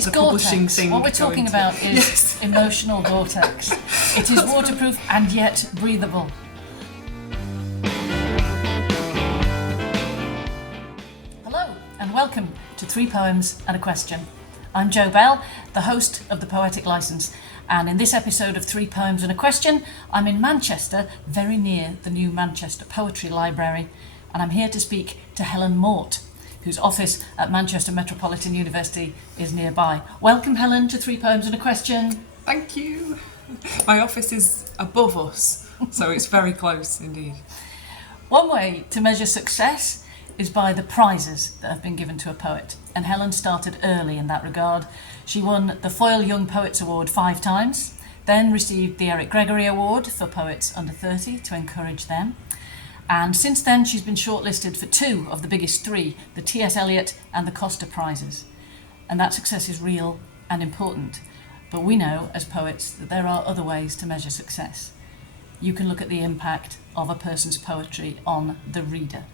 It's the publishing Gore-Tex. thing. What we're talking about is Yes. emotional Gore-Tex. It is waterproof and yet breathable. Hello and welcome to 3 Poems and a Question. I'm Jo Bell, the host of The Poetic Licence, and in this episode of 3 Poems and a Question, I'm in Manchester, very near the new Manchester Poetry Library, and I'm here to speak to Helen Mort, whose office at Manchester Metropolitan University is nearby. Welcome, Helen, to 3 Poems and a Question. Thank you. My office is above us, so it's very close indeed. One way to measure success is by the prizes that have been given to a poet, and Helen started early in that regard. She won the Foyle Young Poets Award 5 times, then received the Eric Gregory Award for poets under 30 to encourage them. And since then, she's been shortlisted for 2 of the biggest 3, the T.S. Eliot and the Costa Prizes. And that success is real and important. But we know, as poets, that there are other ways to measure success. You can look at the impact of a person's poetry on the reader,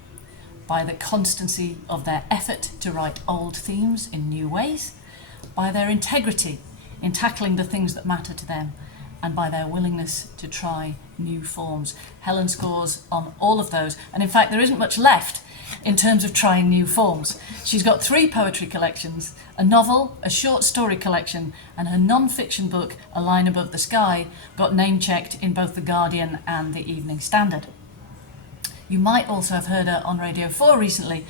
by the constancy of their effort to write old themes in new ways, by their integrity in tackling the things that matter to them, and by their willingness to try new forms. Helen scores on all of those, and in fact there isn't much left in terms of trying new forms. She's got 3 poetry collections, a novel, a short story collection, and her non-fiction book, A Line Above the Sky, got name-checked in both The Guardian and The Evening Standard. You might also have heard her on Radio 4 recently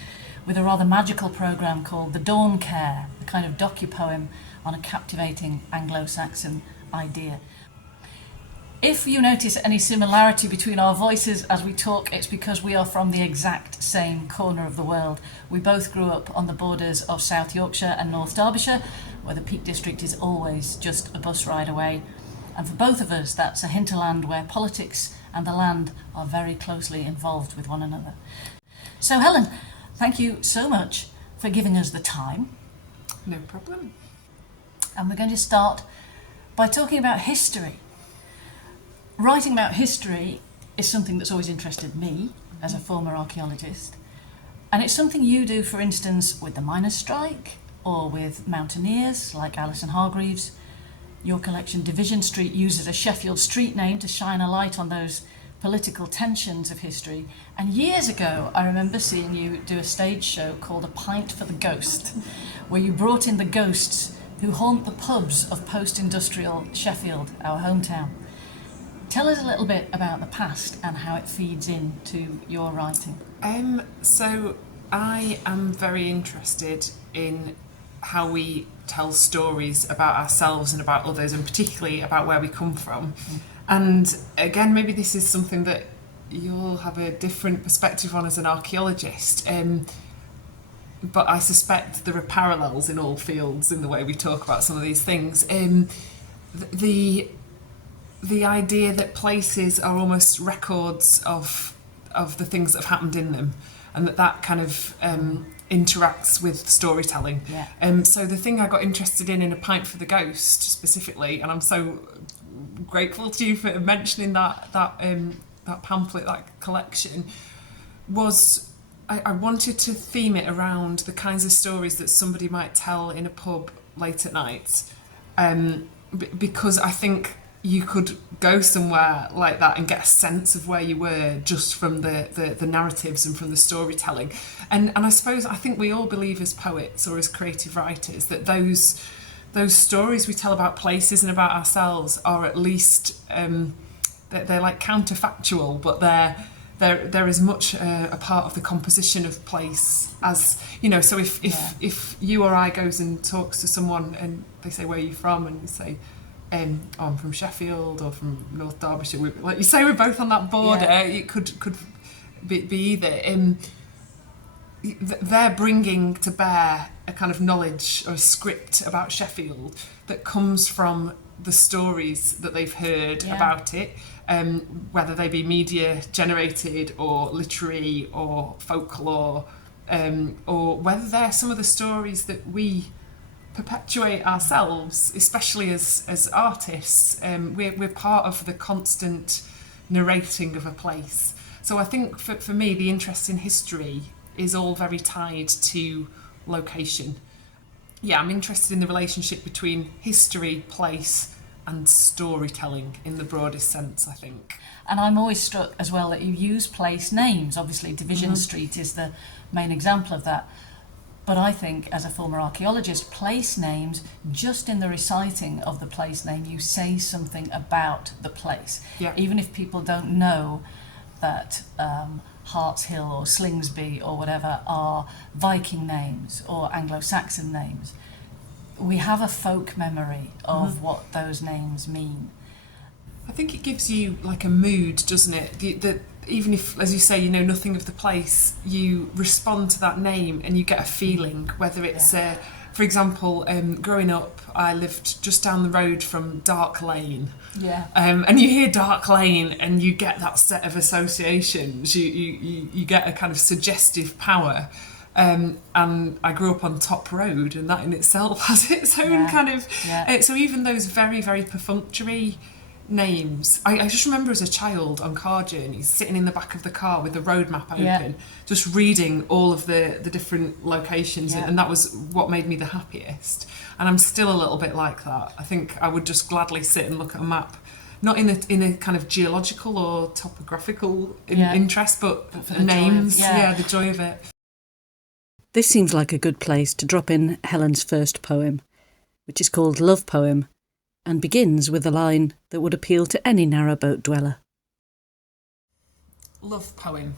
with a rather magical programme called The Dawn Care, a kind of docu-poem on a captivating Anglo-Saxon idea. If you notice any similarity between our voices as we talk, it's because we are from the exact same corner of the world. We both grew up on the borders of South Yorkshire and North Derbyshire, where the Peak District is always just a bus ride away. And for both of us, that's a hinterland where politics and the land are very closely involved with one another. So Helen, thank you so much for giving us the time. No problem. And we're going to start by talking about history. Writing about history is something that's always interested me as a former archaeologist. And it's something you do, for instance, with the miners' strike or with mountaineers like Alison Hargreaves. Your collection, Division Street, uses a Sheffield street name to shine a light on those political tensions of history. And years ago, I remember seeing you do a stage show called A Pint for the Ghost, where you brought in the ghosts who haunt the pubs of post-industrial Sheffield, our hometown. Tell us a little bit about the past and how it feeds into your writing. So I am very interested in how we tell stories about ourselves and about others, and particularly about where we come from. And again, maybe this is something that you'll have a different perspective on as an archaeologist, but I suspect there are parallels in all fields in the way we talk about some of these things. The idea that places are almost records of the things that have happened in them, and that kind of interacts with storytelling. Yeah. So the thing I got interested in A Pint for the Ghost specifically, and I'm so grateful to you for mentioning that pamphlet, that collection, was I wanted to theme it around the kinds of stories that somebody might tell in a pub late at night, because I think you could go somewhere like that and get a sense of where you were just from the narratives and from the storytelling. And I think we all believe as poets or as creative writers that those stories we tell about places and about ourselves are at least they're like counterfactual, but they're as much a part of the composition of place as, you know. So if you or I goes and talks to someone and they say, where are you from, and we say, I'm from Sheffield or from North Derbyshire, like you say, we're both on that border. Yeah. It could be either. They're bringing to bear a kind of knowledge or a script about Sheffield that comes from the stories that they've heard about it, whether they be media generated or literary or folklore, or whether they're some of the stories that we perpetuate ourselves, especially as artists. We're part of the constant narrating of a place. So I think for me, the interest in history is all very tied to location. yeah, I'm interested in the relationship between history, place, and storytelling in the broadest sense, I think. And I'm always struck as well that you use place names. Obviously, Division Street is the main example of that. But I think, as a former archaeologist, place names, just in the reciting of the place name, you say something about the place. Yeah. Even if people don't know that Harts Hill or Slingsby or whatever are Viking names or Anglo-Saxon names, we have a folk memory of what those names mean. I think it gives you like a mood, doesn't it? Even if, as you say, you know nothing of the place, you respond to that name and you get a feeling, whether it's, for example, growing up, I lived just down the road from Dark Lane. Yeah. And you hear Dark Lane and you get that set of associations. You get a kind of suggestive power. And I grew up on Top Road, and that in itself has its own kind of... so even those very, very perfunctory names. I just remember as a child on car journeys, sitting in the back of the car with the road map open, just reading all of the different locations, and that was what made me the happiest. And I'm still a little bit like that. I think I would just gladly sit and look at a map, not in a kind of geological or topographical interest, but the names, the joy of it. This seems like a good place to drop in Helen's first poem, which is called Love Poem, and begins with a line that would appeal to any narrowboat dweller. Love poem.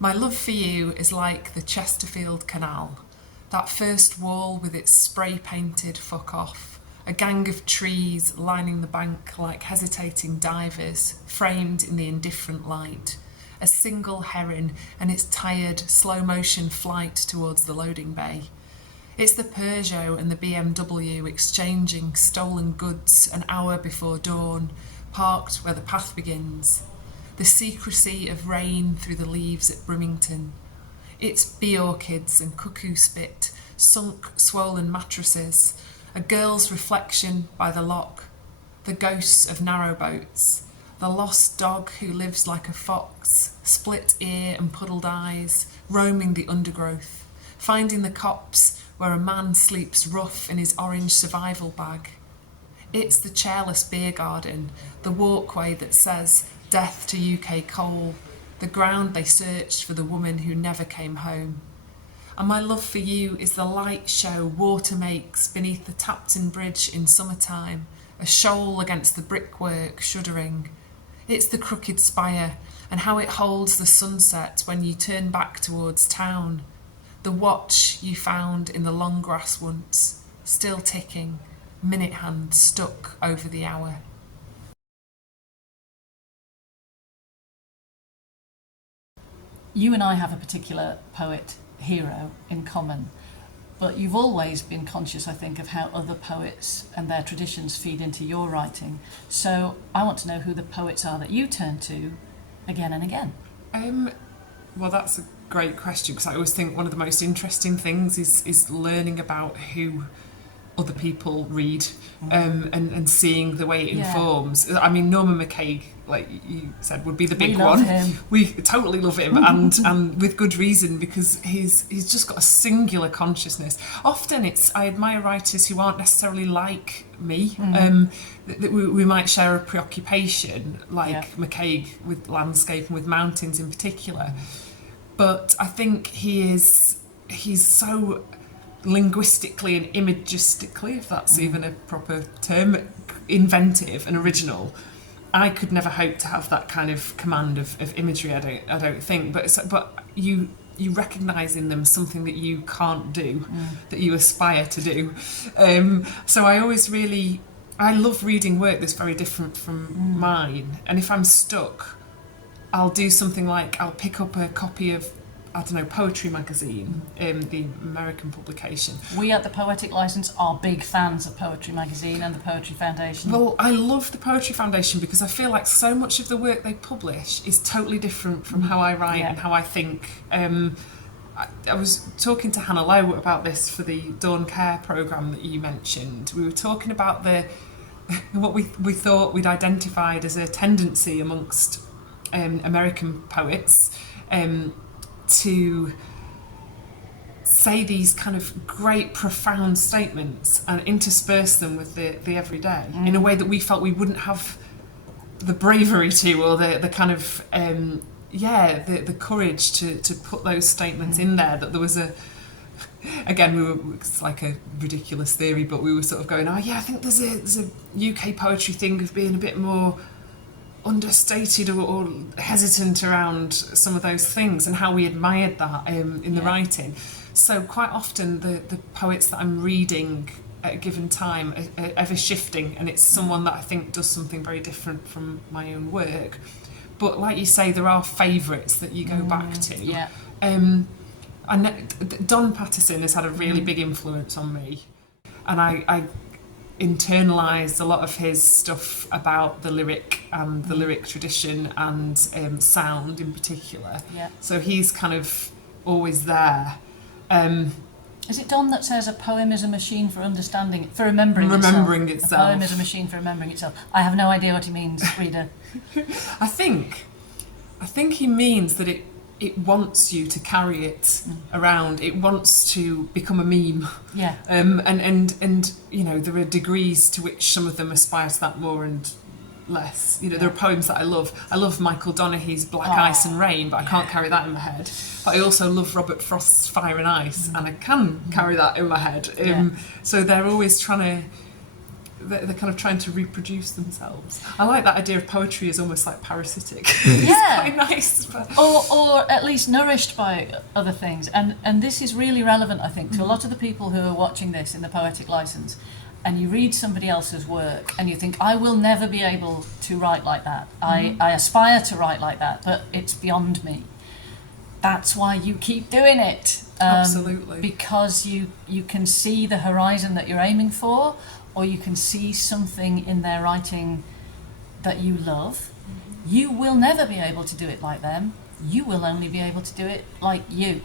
My love for you is like the Chesterfield Canal, that first wall with its spray-painted fuck off, a gang of trees lining the bank like hesitating divers, framed in the indifferent light, a single heron and its tired, slow-motion flight towards the loading bay. It's the Peugeot and the BMW exchanging stolen goods an hour before dawn, parked where the path begins. The secrecy of rain through the leaves at Brimington. It's bee orchids and cuckoo spit, sunk, swollen mattresses, a girl's reflection by the lock, the ghosts of narrowboats, the lost dog who lives like a fox, split ear and puddled eyes, roaming the undergrowth, finding the copse where a man sleeps rough in his orange survival bag. It's the chairless beer garden, the walkway that says death to UK coal, the ground they searched for the woman who never came home. And my love for you is the light show water makes beneath the Tapton Bridge in summertime, a shoal against the brickwork shuddering. It's the crooked spire and how it holds the sunset when you turn back towards town. The watch you found in the long grass once, still ticking, minute hand stuck over the hour. You and I have a particular poet hero in common, but you've always been conscious, I think, of how other poets and their traditions feed into your writing. So I want to know who the poets are that you turn to again and again. Well, that's a great question, because I always think one of the most interesting things is learning about who other people read, and seeing the way it informs. I mean, Norman MacCaig, like you said, would be the big one. Him. We totally love him, and with good reason, because he's just got a singular consciousness. Often I admire writers who aren't necessarily like me. That we might share a preoccupation, like MacCaig with landscape and with mountains in particular. But I think he's so linguistically and imagistically, if that's even a proper term, inventive and original. I could never hope to have that kind of command of imagery. I don't think. But you recognise in them something that you can't do, that you aspire to do. So I love reading work that's very different from mine. And if I'm stuck, I'll do something like I'll pick up a copy of, I don't know, Poetry Magazine, the American publication. We at the Poetic Licence are big fans of Poetry Magazine and the Poetry Foundation. Well, I love the Poetry Foundation because I feel like so much of the work they publish is totally different from how I write and how I think. I was talking to Hannah Lowe about this for the Dawn Care programme that you mentioned. We were talking about what we thought we'd identified as a tendency amongst American poets to say these kind of great profound statements and intersperse them with the everyday in a way that we felt we wouldn't have the bravery to, or the kind of the courage to put those statements in there. That there was it's like a ridiculous theory, but we were sort of going, oh yeah, I think there's a UK poetry thing of being a bit more understated or hesitant around some of those things, and how we admired that in the writing. So quite often the poets that I'm reading at a given time are ever shifting, and it's someone that I think does something very different from my own work. But like you say, there are favourites that you go back to. Yeah. I know Don Patterson has had a really big influence on me, and I internalised a lot of his stuff about the lyric and the lyric tradition and sound in particular. Yeah. So he's kind of always there. Is it Don that says a poem is a machine for understanding, for remembering itself? A poem is a machine for remembering itself. I have no idea what he means, reader. I think he means that it wants you to carry it around. It wants to become a meme. Yeah. And you know, there are degrees to which some of them aspire to that more and less. You know, there are poems that I love. I love Michael Donaghy's Black Ice and Rain, but I can't carry that in my head. But I also love Robert Frost's Fire and Ice, and I can carry that in my head. So they're always they're kind of trying to reproduce themselves. I like that idea of poetry as almost like parasitic. It's quite nice. But... Or at least nourished by other things. And this is really relevant, I think, to a lot of the people who are watching this in the poetic license. And you read somebody else's work and you think, I will never be able to write like that. I aspire to write like that, but it's beyond me. That's why you keep doing it. Absolutely. Because you can see the horizon that you're aiming for, or you can see something in their writing that you love. You will never be able to do it like them. You will only be able to do it like you.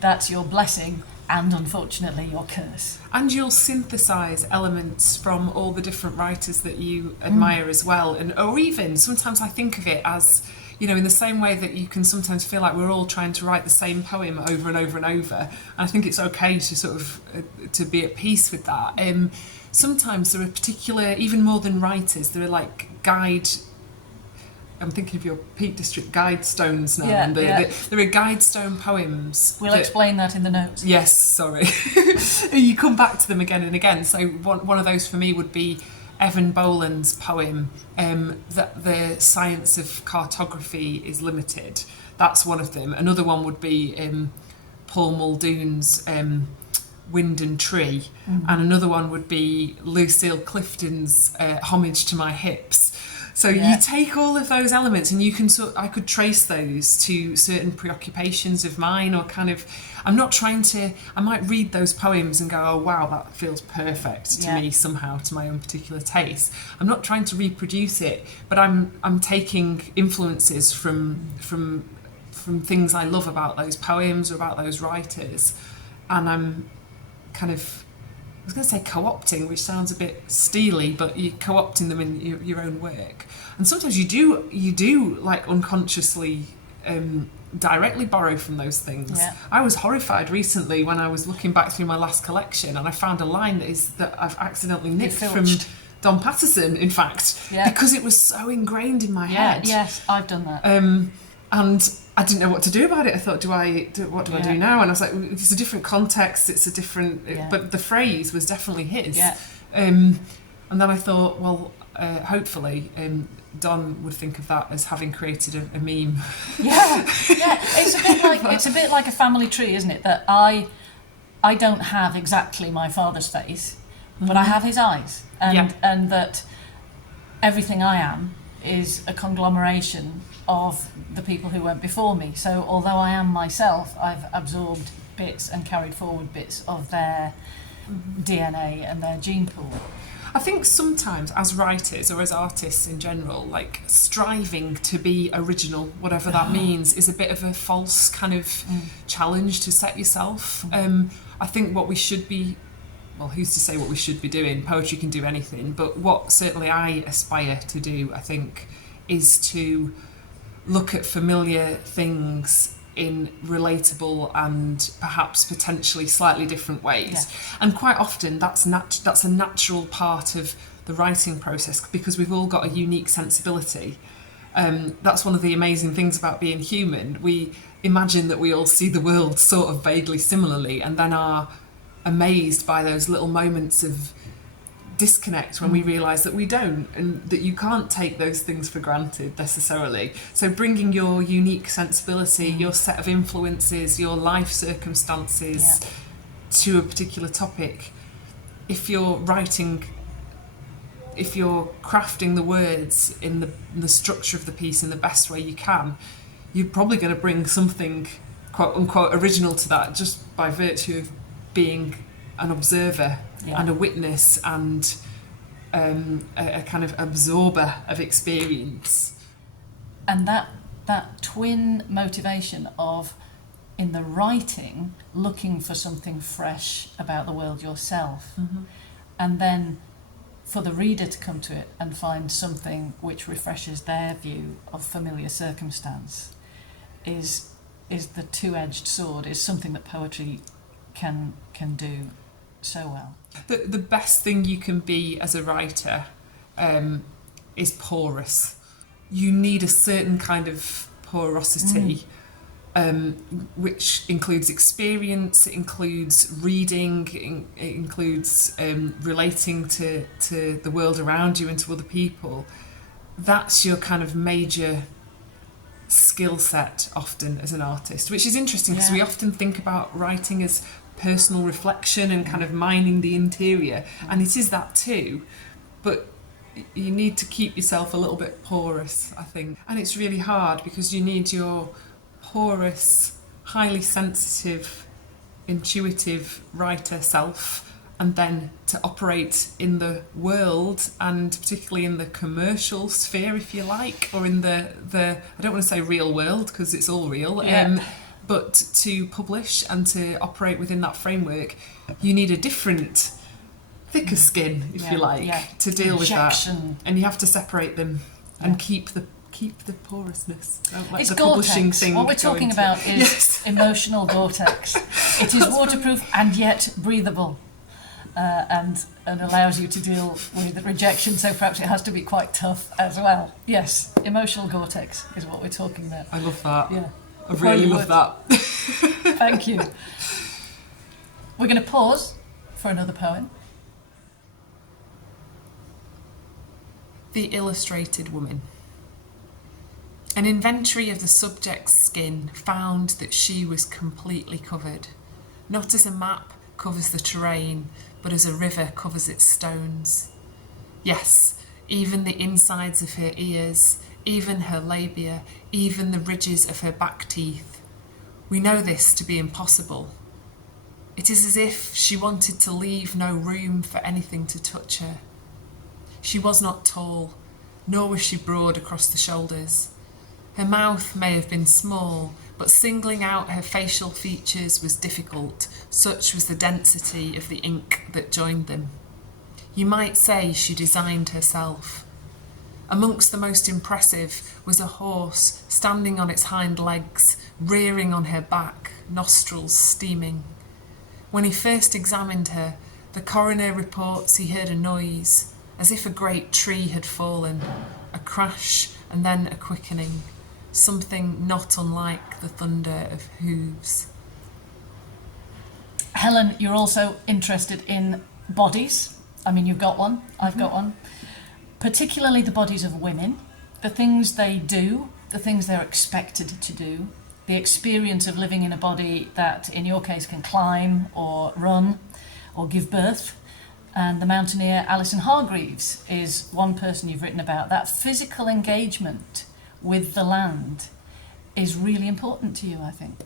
That's your blessing and, unfortunately, your curse. And you'll synthesise elements from all the different writers that you admire as well. Or even, sometimes I think of it as, you know, in the same way that you can sometimes feel like we're all trying to write the same poem over and over and over. And I think it's okay to sort of, to be at peace with that. Sometimes there are particular, even more than writers, there are like I'm thinking of your Peak District guide stones now. Yeah, and there are guide stone poems. We'll explain that in the notes. Yes, sorry. You come back to them again and again. So one of those for me would be Evan Boland's poem, that the science of cartography is limited. That's one of them. Another one would be Paul Muldoon's Wind and Tree. And another one would be Lucille Clifton's Homage to My Hips. So you take all of those elements and you can I could trace those to certain preoccupations of mine, or kind of, I might read those poems and go, oh wow, that feels perfect to me somehow, to my own particular taste. I'm not trying to reproduce it, but I'm taking influences from things I love about those poems or about those writers, and I'm kind of, I was going to say co-opting, which sounds a bit steely, but you're co-opting them in your own work. And sometimes you do like unconsciously directly borrow from those things. Yeah. I was horrified recently when I was looking back through my last collection and I found a line that I've accidentally nicked from Don Patterson, in fact, because it was so ingrained in my head. Yes, I've done that. And I didn't know what to do about it. I thought, what do I do now? And I was like, it's a different context, it's a different... But the phrase was definitely his. Yeah. And then I thought, well, hopefully Don would think of that as having created a meme. Yeah. It's a bit like a family tree, isn't it? That I don't have exactly my father's face, but I have his eyes. And that everything I am is a conglomeration of the people who went before me. So although I am myself, I've absorbed bits and carried forward bits of their DNA and their gene pool. I think sometimes as writers or as artists in general, like striving to be original, whatever that means, is a bit of a false kind of challenge to set yourself. I think what we should be, well, who's to say what we should be doing? Poetry can do anything, but what certainly I aspire to do, I think, is to look at familiar things in relatable and perhaps potentially slightly different ways. Yeah. And quite often that's a natural part of the writing process, because we've all got a unique sensibility. That's one of the amazing things about being human. We imagine that we all see the world sort of vaguely similarly, and then are amazed by those little moments of disconnect when we realise that we don't, and that you can't take those things for granted necessarily. So bringing your unique sensibility, your set of influences, your life circumstances to a particular topic, if you're crafting the words in the structure of the piece in the best way you can, you're probably going to bring something quote unquote original to that, just by virtue of being an observer and a witness and a kind of absorber of experience. And that twin motivation of, in the writing, looking for something fresh about the world yourself, and then for the reader to come to it and find something which refreshes their view of familiar circumstance, is the two-edged sword, is something that poetry can do so well. The best thing you can be as a writer is porous. You need a certain kind of porosity, which includes experience, it includes reading, it includes relating to the world around you and to other people. That's your kind of major skill set often as an artist, which is interesting because we often think about writing as personal reflection and kind of mining the interior, and it is that too, but you need to keep yourself a little bit porous, I think. And it's really hard because you need your porous, highly sensitive, intuitive writer self, and then to operate in the world, and particularly in the commercial sphere, if you like, or in the I don't want to say real world because it's all real, but to publish and to operate within that framework, you need a different, thicker skin, if you like, to deal with that. And you have to separate them and keep the porousness. It's the publishing thing. What we're talking about is emotional Gore-Tex. It is waterproof and yet breathable, and allows you to deal with rejection. So perhaps it has to be quite tough as well. Yes, emotional Gore-Tex is what we're talking about. I love that. Yeah. I really love that. Thank you. We're going to pause for another poem. The Illustrated Woman. An inventory of the subject's skin found that she was completely covered, not as a map covers the terrain, but as a river covers its stones. Yes, even the insides of her ears, even her labia, even the ridges of her back teeth. We know this to be impossible. It is as if she wanted to leave no room for anything to touch her. She was not tall, nor was she broad across the shoulders. Her mouth may have been small, but singling out her facial features was difficult, such was the density of the ink that joined them. You might say she designed herself. Amongst the most impressive was a horse standing on its hind legs, rearing on her back, nostrils steaming. When he first examined her, the coroner reports he heard a noise, as if a great tree had fallen, a crash and then a quickening, something not unlike the thunder of hooves. Helen, you're also interested in bodies. I mean, you've got one, I've got one. Particularly the bodies of women, the things they do, the things they're expected to do, the experience of living in a body that, in your case, can climb or run or give birth. And the mountaineer Alison Hargreaves is one person you've written about. That physical engagement with the land is really important to you, I think.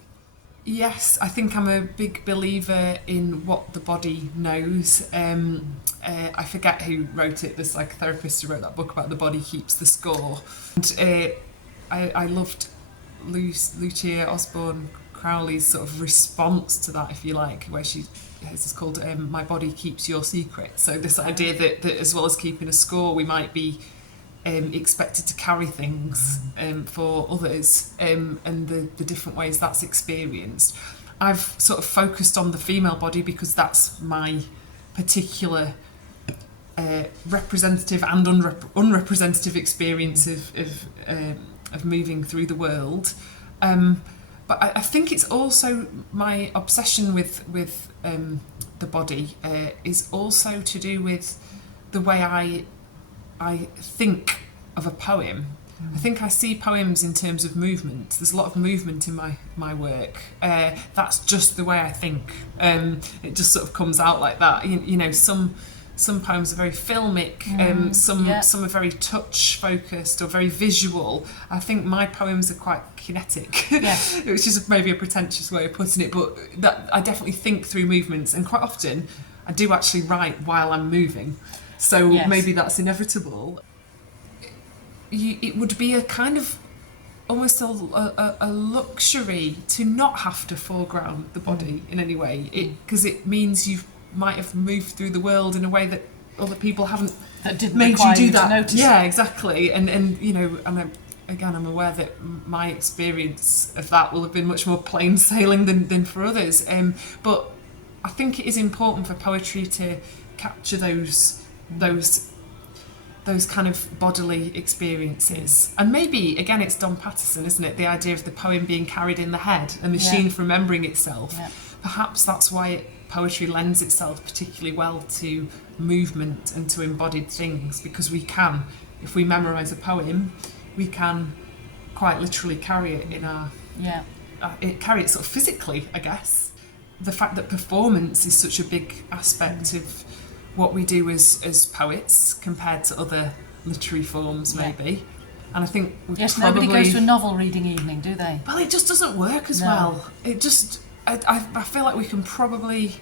Yes, I think I'm a big believer in what the body knows. I forget who wrote it. There's like a therapist who wrote that book about the body keeps the score. And I loved Lucia Osborne Crowley's sort of response to that, if you like, where she has this called My Body Keeps Your Secret. So this idea that as well as keeping a score, we might be expected to carry things for others, and the different ways that's experienced. I've sort of focused on the female body because that's my particular representative and unrepresentative experience of moving through the world. But I think it's also my obsession with the body is also to do with the way I think of a poem. I think I see poems in terms of movement. There's a lot of movement in my work. That's just the way I think. It just sort of comes out like that. You know, some poems are very filmic, some are very touch focused or very visual. I think my poems are quite kinetic, which is maybe a pretentious way of putting it, but that I definitely think through movements, and quite often I do actually write while I'm moving. So maybe that's inevitable. It would be a kind of almost a luxury to not have to foreground the body in any way, because it means you might have moved through the world in a way that other people haven't made you do that. Notice yeah, exactly. And you know, and I'm aware that my experience of that will have been much more plain sailing than for others. But I think it is important for poetry to capture those kind of bodily experiences. And maybe, again, it's Don Patterson, isn't it? The idea of the poem being carried in the head, a machine for remembering itself. Yeah. Perhaps that's why poetry lends itself particularly well to movement and to embodied things, because we can, if we memorise a poem, we can quite literally carry it in our... carry it sort of physically, I guess. The fact that performance is such a big aspect of what we do as poets compared to other literary forms, maybe. And I think nobody goes to a novel reading evening, do they? Well, it just doesn't work as well. It just... I feel like we can probably...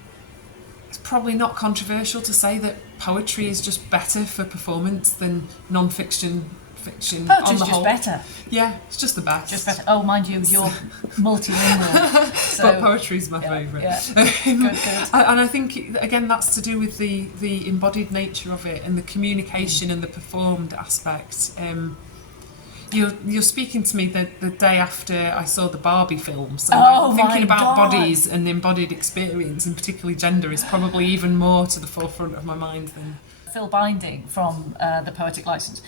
It's probably not controversial to say that poetry is just better for performance than non-fiction. Fiction. Poetry's on the whole. just better. Yeah, it's just the best. Just better. Oh, mind you, you're multilingual. So, but poetry's my favourite. Yeah. Good. And I think, again, that's to do with the embodied nature of it and the communication and the performed aspect. You're speaking to me the day after I saw the Barbie film, so thinking about bodies and the embodied experience, and particularly gender, is probably even more to the forefront of my mind than... Phil Binding from The Poetic License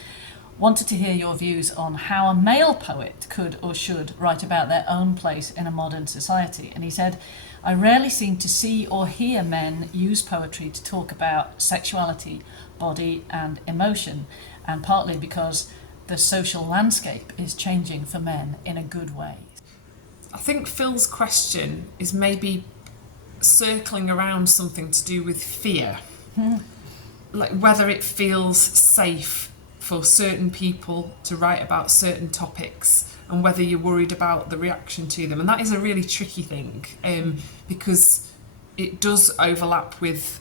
wanted to hear your views on how a male poet could or should write about their own place in a modern society. And he said, I rarely seem to see or hear men use poetry to talk about sexuality, body and emotion, and partly because the social landscape is changing for men in a good way. I think Phil's question is maybe circling around something to do with fear. Like whether it feels safe for certain people to write about certain topics, and whether you're worried about the reaction to them. And that is a really tricky thing, because it does overlap with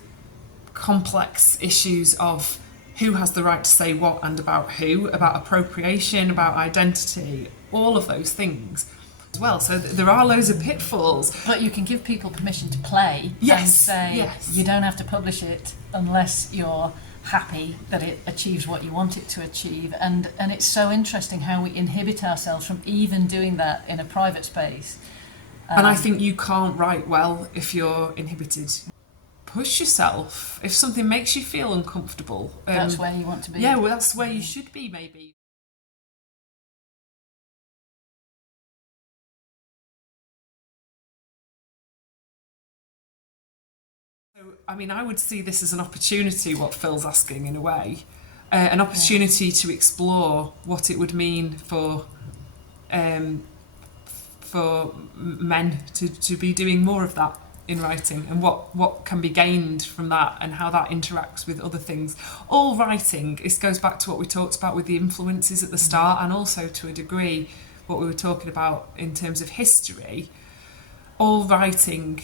complex issues of who has the right to say what and about who, about appropriation, about identity, all of those things as well. So there are loads of pitfalls. But you can give people permission to play and say you don't have to publish it unless you're happy that it achieves what you want it to achieve. And it's so interesting how we inhibit ourselves from even doing that in a private space. And I think you can't write well if you're inhibited. Push yourself. If something makes you feel uncomfortable, that's where you want to be. Yeah, well, that's where you should be, maybe. So, I mean, I would see this as an opportunity, what Phil's asking in a way, an opportunity to explore what it would mean for men to be doing more of that in writing, and what can be gained from that, and how that interacts with other things. All writing, this goes back to what we talked about with the influences at the start, and also to a degree what we were talking about in terms of history. All writing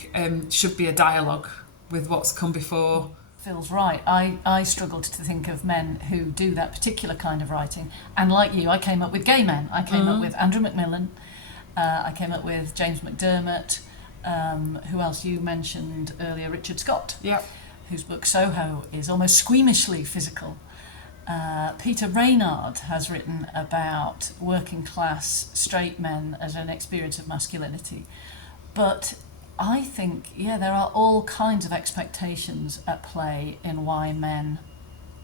should be a dialogue with what's come before. Phil's right. I struggled to think of men who do that particular kind of writing, and like you, I came up with gay men. I came up with Andrew Macmillan, I came up with James McDermott, who else you mentioned earlier, Richard Scott, whose book Soho is almost squeamishly physical. Peter Reynard has written about working class straight men as an experience of masculinity. But I think, there are all kinds of expectations at play in why men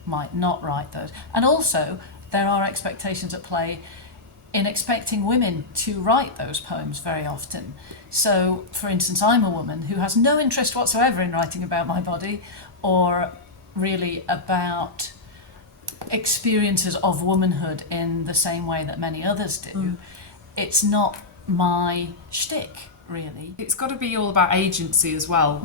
might not write those. And also, there are expectations at play in expecting women to write those poems very often. So, for instance, I'm a woman who has no interest whatsoever in writing about my body or really about experiences of womanhood in the same way that many others do. It's not my shtick, really. It's got to be all about agency as well.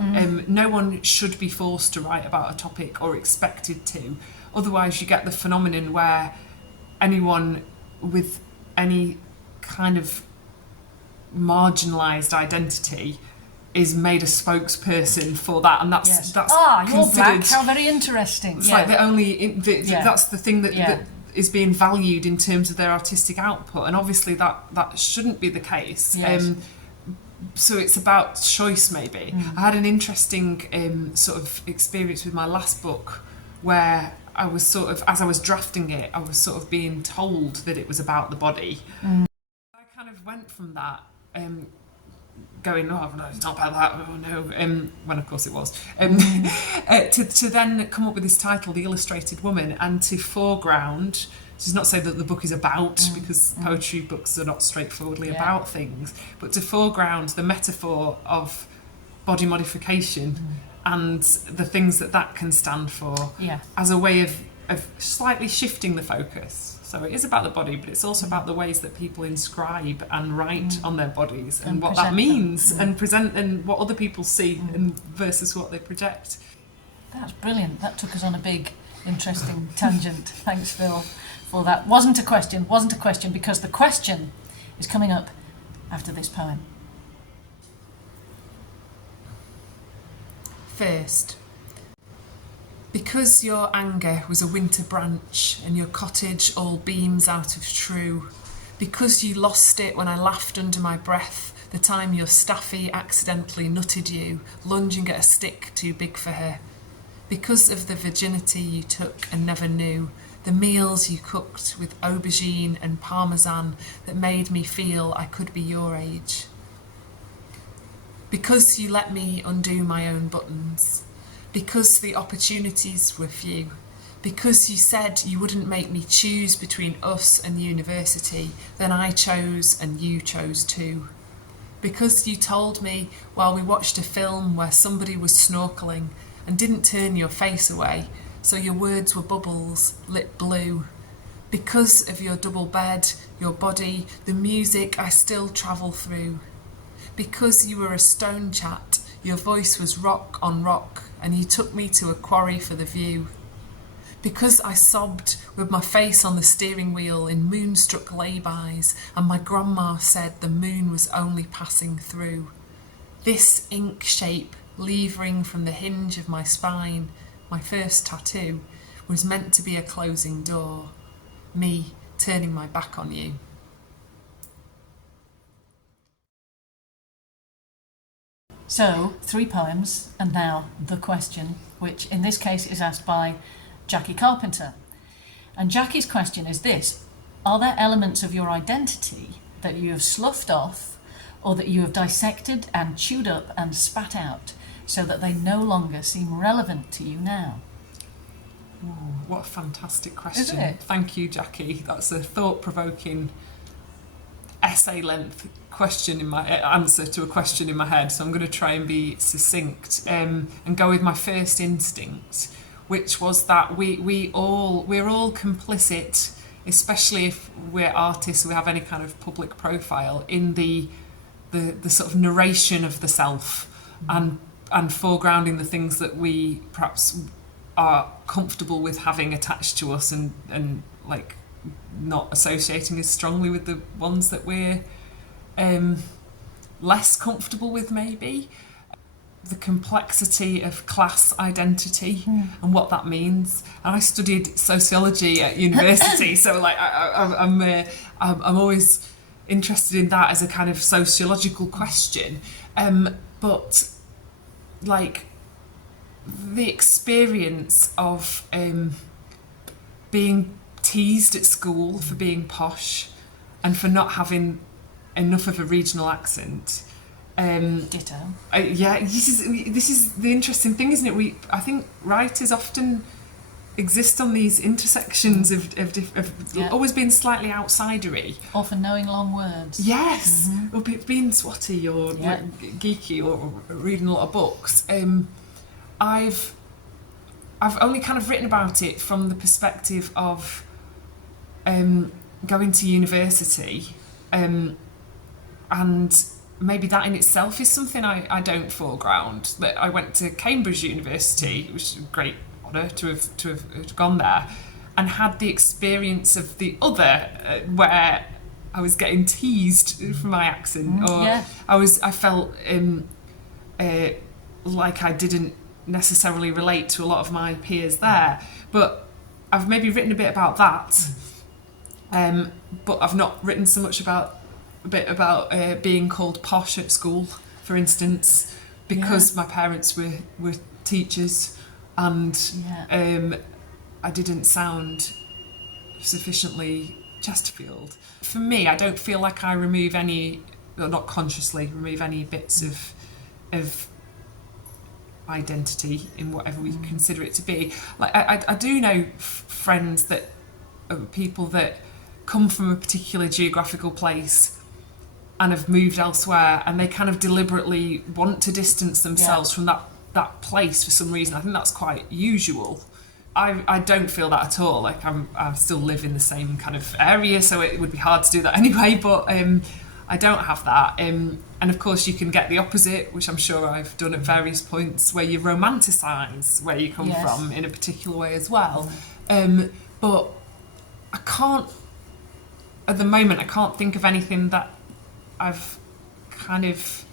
No one should be forced to write about a topic or expected to. Otherwise, you get the phenomenon where anyone with any kind of marginalised identity is made a spokesperson for that, and that's you're considered black. How very interesting. It's like the only that's the thing that is being valued in terms of their artistic output, and obviously that shouldn't be the case. Yes. So it's about choice, maybe. I had an interesting sort of experience with my last book where I was sort of, as I was drafting it, I was sort of being told that it was about the body. I kind of went from that going, oh no, it's not about that, oh no, when of course it was, to then come up with this title, The Illustrated Woman, and to foreground, this is not to say that the book is about, because poetry books are not straightforwardly about things, but to foreground the metaphor of body modification and the things that can stand for as a way of slightly shifting the focus. So it is about the body, but it's also about the ways that people inscribe and write on their bodies and what that means and present and what other people see and versus what they project. That's brilliant. That took us on a big, interesting tangent. Thanks, Phil, for that. Wasn't a question, because the question is coming up after this poem. First, because your anger was a winter branch and your cottage all beams out of true, because you lost it when I laughed under my breath the time your staffy accidentally nutted you, lunging at a stick too big for her, because of the virginity you took and never knew, the meals you cooked with aubergine and parmesan that made me feel I could be your age. Because you let me undo my own buttons, because the opportunities were few, because you said you wouldn't make me choose between us and university, then I chose and you chose too. Because you told me while we watched a film where somebody was snorkelling and didn't turn your face away, so your words were bubbles lit blue. Because of your double bed, your body, the music I still travel through. Because you were a stone chat, your voice was rock on rock, and you took me to a quarry for the view. Because I sobbed with my face on the steering wheel in moonstruck lay-bys, and my grandma said the moon was only passing through. This ink shape levering from the hinge of my spine, my first tattoo, was meant to be a closing door, me turning my back on you. So, 3 poems, and now the question, which in this case is asked by Jackie Carpenter. And Jackie's question is this: are there elements of your identity that you have sloughed off, or that you have dissected and chewed up and spat out, so that they no longer seem relevant to you now? Ooh, what a fantastic question. Isn't it? Thank you, Jackie. That's a thought-provoking essay-length question in my answer to a question in my head, so I'm going to try and be succinct and go with my first instinct, which was that we're all complicit, especially if we're artists, we have any kind of public profile, in the sort of narration of the self and foregrounding the things that we perhaps are comfortable with having attached to us and like not associating as strongly with the ones that we're less comfortable with, maybe. The complexity of class identity and what that means. And I studied sociology at university, so like I'm always interested in that as a kind of sociological question. But like the experience of being teased at school for being posh and for not having enough of a regional accent. Ditto. This is the interesting thing, isn't it? I think writers often exist on these intersections of always being slightly outsidery. Often knowing long words. Yes, or being swotty or geeky or reading a lot of books. I've only kind of written about it from the perspective of going to university, and maybe that in itself is something I don't foreground. That I went to Cambridge University, which is a great honour to have gone there, and had the experience of the other, where I was getting teased for my accent, or I felt like I didn't necessarily relate to a lot of my peers there. But I've maybe written a bit about that, but I've not written so much about being called posh at school, for instance, because my parents were teachers, and I didn't sound sufficiently Chesterfield. For me, I don't feel like I remove any, or not consciously remove any bits of identity in whatever we consider it to be. Like I do know friends that people that come from a particular geographical place and have moved elsewhere, and they kind of deliberately want to distance themselves from that place for some reason. I think that's quite usual. I don't feel that at all. Like I still live in the same kind of area, so it would be hard to do that anyway, but I don't have that. And of course you can get the opposite, which I'm sure I've done at various points, where you romanticise where you come from in a particular way as well. But I can't, at the moment, I can't think of anything that I've kind of,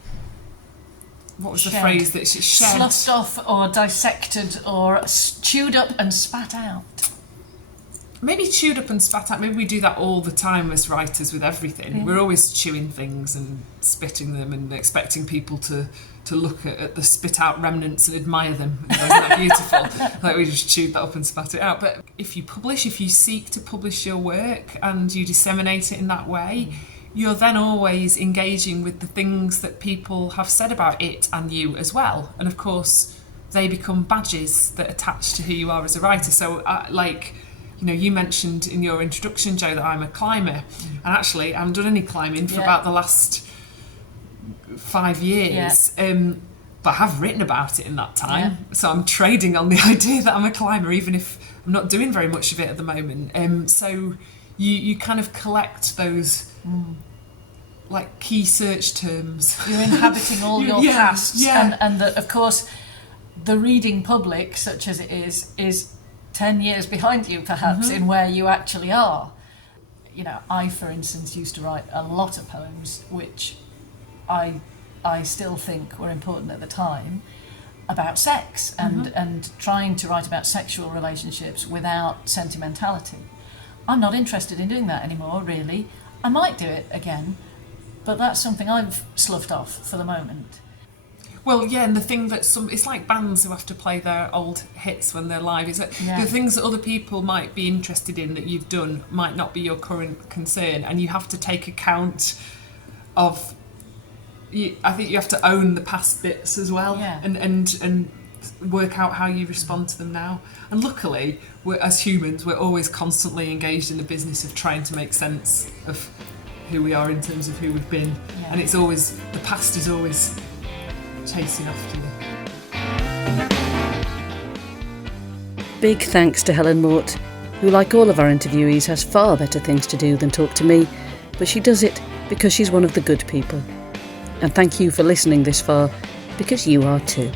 what was the phrase that she shed? Sloughed off or dissected or chewed up and spat out. Maybe chewed up and spat out. Maybe we do that all the time as writers with everything. We're always chewing things and spitting them and expecting people to look at the spit out remnants and admire them. Isn't that beautiful? Like we just chewed that up and spat it out. But if you seek to publish your work and you disseminate it in that way, you're then always engaging with the things that people have said about it and you as well. And of course, they become badges that attach to who you are as a writer. So you mentioned in your introduction, Jo, that I'm a climber. And actually, I haven't done any climbing for about the last 5 years. But I have written about it in that time. So I'm trading on the idea that I'm a climber, even if I'm not doing very much of it at the moment. So you kind of collect those like key search terms. You're inhabiting all your pasts. And of course, the reading public, such as it is 10 years behind you, perhaps, in where you actually are. You know, I, for instance, used to write a lot of poems, which I still think were important at the time, about sex and trying to write about sexual relationships without sentimentality. I'm not interested in doing that anymore, really. I might do it again, but that's something I've sloughed off for the moment. Well, and the thing that it's like bands who have to play their old hits when they're live. Is that the things that other people might be interested in that you've done might not be your current concern, and you have to take account of. I think you have to own the past bits as well, and work out how you respond to them now. And luckily, as humans, we're always constantly engaged in the business of trying to make sense of who we are in terms of who we've been, and it's always, the past is always chasing after you. Big thanks to Helen Mort, who, like all of our interviewees, has far better things to do than talk to me, but she does it because she's one of the good people. And thank you for listening this far, because you are too.